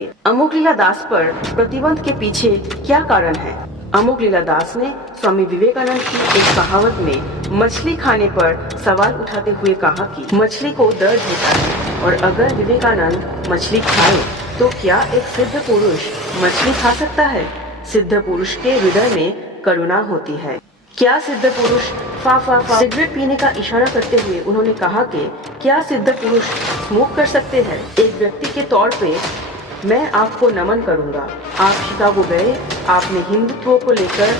अमोघलीला दास पर प्रतिबंध के पीछे क्या कारण है? अमोघलीला दास ने स्वामी विवेकानंद की एक कहावत में मछली खाने पर सवाल उठाते हुए कहा कि मछली को दर्द होता है और अगर विवेकानंद मछली खाए तो क्या एक सिद्ध पुरुष मछली खा सकता है? सिद्ध पुरुष के हृदय में करुणा होती है। क्या सिद्ध पुरुष फा सिगरेट पीने का इशारा करते हुए उन्होंने कहा कि क्या सिद्ध पुरुष स्मोक कर सकते हैं? एक व्यक्ति के तौर पे मैं आपको नमन करूंगा। आप शिकागो गए, आपने हिंदुत्व को लेकर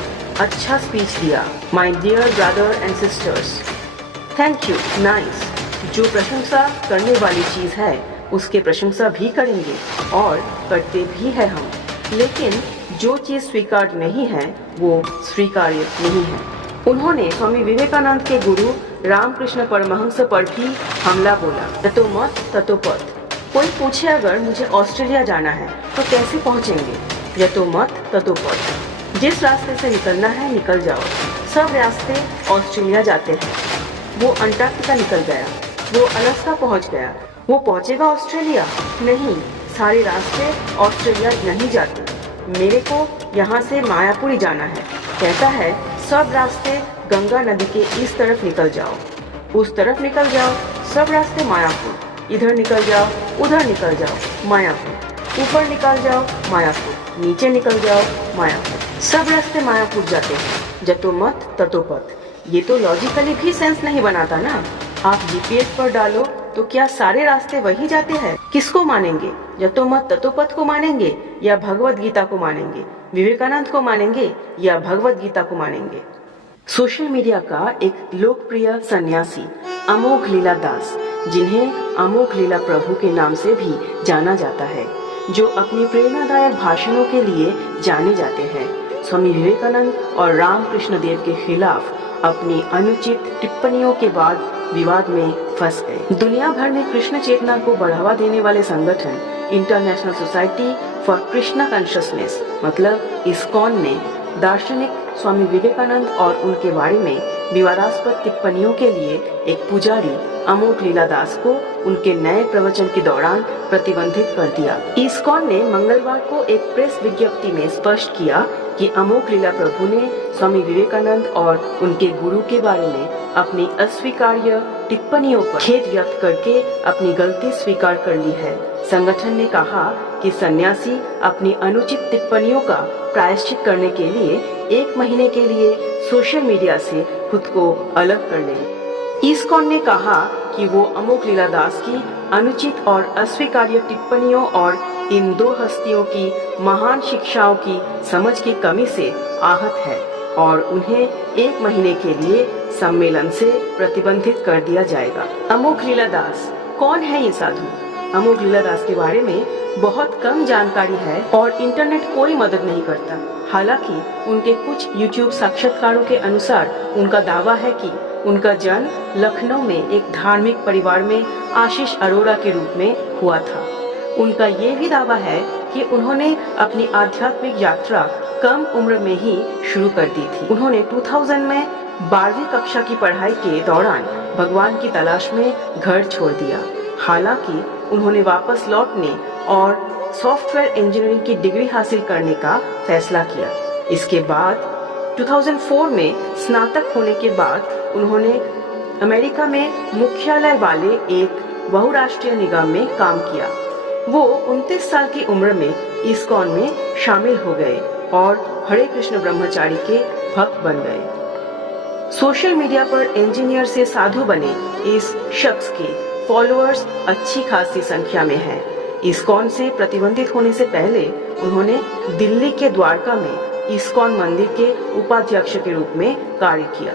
अच्छा स्पीच दिया। My dear brother and sisters, thank you, nice. जो प्रशंसा करने वाली चीज है उसके प्रशंसा भी करेंगे और करते भी है हम, लेकिन जो चीज स्वीकार नहीं है वो स्वीकार्य नहीं है। उन्होंने स्वामी विवेकानंद के गुरु रामकृष्ण परमहंस पर भी हमला बोला। ततो मत ततो पथ। कोई पूछे अगर मुझे ऑस्ट्रेलिया जाना है तो कैसे पहुंचेंगे? यतो मत ततो पथ। जिस रास्ते से निकलना है निकल जाओ। सब रास्ते ऑस्ट्रेलिया जाते हैं। वो अंटार्कटिका निकल गया, वो अलास्का पहुंच गया, वो पहुंचेगा ऑस्ट्रेलिया? नहीं, सारे रास्ते ऑस्ट्रेलिया नहीं जाते। मेरे को यहाँ से मायापुरी जाना है। कहता है सब रास्ते गंगा नदी के इस तरफ निकल जाओ, उस तरफ निकल जाओ, सब रास्ते मायापुर। इधर निकल जाओ, उधर निकल जाओ, मायापुर। ऊपर निकल जाओ, मायापुर। नीचे निकल जाओ, मायापुर। सब रास्ते मायापुर जाते हैं। जतो मत ततो पथ। ये तो लॉजिकली भी सेंस नहीं बनाता ना। आप जीपीएस पर डालो तो क्या सारे रास्ते वही जाते हैं? किसको मानेंगे? जतो मत ततो पथ को मानेंगे या भगवत गीता को मानेंगे? विवेकानंद को मानेंगे या भगवत गीता को मानेंगे? सोशल मीडिया का एक लोकप्रिय सन्यासी अमोघलीला दास, जिन्हें अमोघलीला प्रभु के नाम से भी जाना जाता है, जो अपने प्रेरणादायक भाषणों के लिए जाने जाते हैं, स्वामी विवेकानंद और रामकृष्ण देव के खिलाफ अपनी अनुचित टिप्पणियों के बाद विवाद में फंस गए। दुनिया भर में कृष्ण चेतना को बढ़ावा देने वाले संगठन international society for Krishna consciousness मतलब इस्कॉन ने दार्शनिक स्वामी विवेकानंद और उनके बारे में विवादास्पद टिप्पणियों के लिए एक पुजारी अमोघलीला दास को उनके नए प्रवचन के दौरान प्रतिबंधित कर दिया। इस्कॉन ने मंगलवार को एक प्रेस विज्ञप्ति में स्पष्ट किया कि अमोघलीला प्रभु ने स्वामी विवेकानंद और उनके गुरु के बारे में अपनी अस्वीकार्य टिप्पणियों पर खेद व्यक्त करके अपनी गलती स्वीकार कर ली है। संगठन ने कहा कि सन्यासी अपनी अनुचित टिप्पणियों का प्रायश्चित करने के लिए 1 महीने के लिए सोशल मीडिया से खुद को अलग कर लें। इस्कॉन ने कहा कि वो अमोघलीला दास की अनुचित और अस्वीकार्य टिप्पणियों और इन दो हस्तियों की महान शिक्षाओं की समझ की कमी से आहत है और उन्हें 1 महीने के लिए सम्मेलन से प्रतिबंधित कर दिया जाएगा। अमोघलीला दास कौन है? ये साधु अमोघलीला दास के बारे में बहुत कम जानकारी है और इंटरनेट कोई मदद नहीं करता। हालांकि उनके कुछ YouTube साक्षात्कारों के अनुसार उनका दावा है कि उनका जन्म लखनऊ में एक धार्मिक परिवार में आशीष अरोड़ा के रूप में हुआ था। उनका ये भी दावा है कि उन्होंने अपनी आध्यात्मिक यात्रा कम उम्र में ही शुरू कर दी थी। उन्होंने 2000 में 12वीं कक्षा की पढ़ाई के दौरान भगवान की तलाश में घर छोड़ दिया। हालांकि उन्होंने वापस लौटने और सॉफ्टवेयर इंजीनियरिंग की डिग्री हासिल करने का फैसला किया। इसके बाद 2004 में स्नातक होने के बाद उन्होंने अमेरिका में मुख्यालय वाले एक बहुराष्ट्रीय निगम में काम किया। वो 29 साल की उम्र में इस्कॉन में शामिल हो गए और हरे कृष्ण ब्रह्मचारी के भक्त बन गए। सोशल मीडिया पर इंजीनियर से साधु बने इस शख्स के फॉलोअर्स अच्छी खासी संख्या में हैं। इस्कॉन से प्रतिबंधित होने से पहले उन्होंने दिल्ली के द्वारका में इस्कॉन मंदिर के उपाध्यक्ष के रूप में कार्य किया।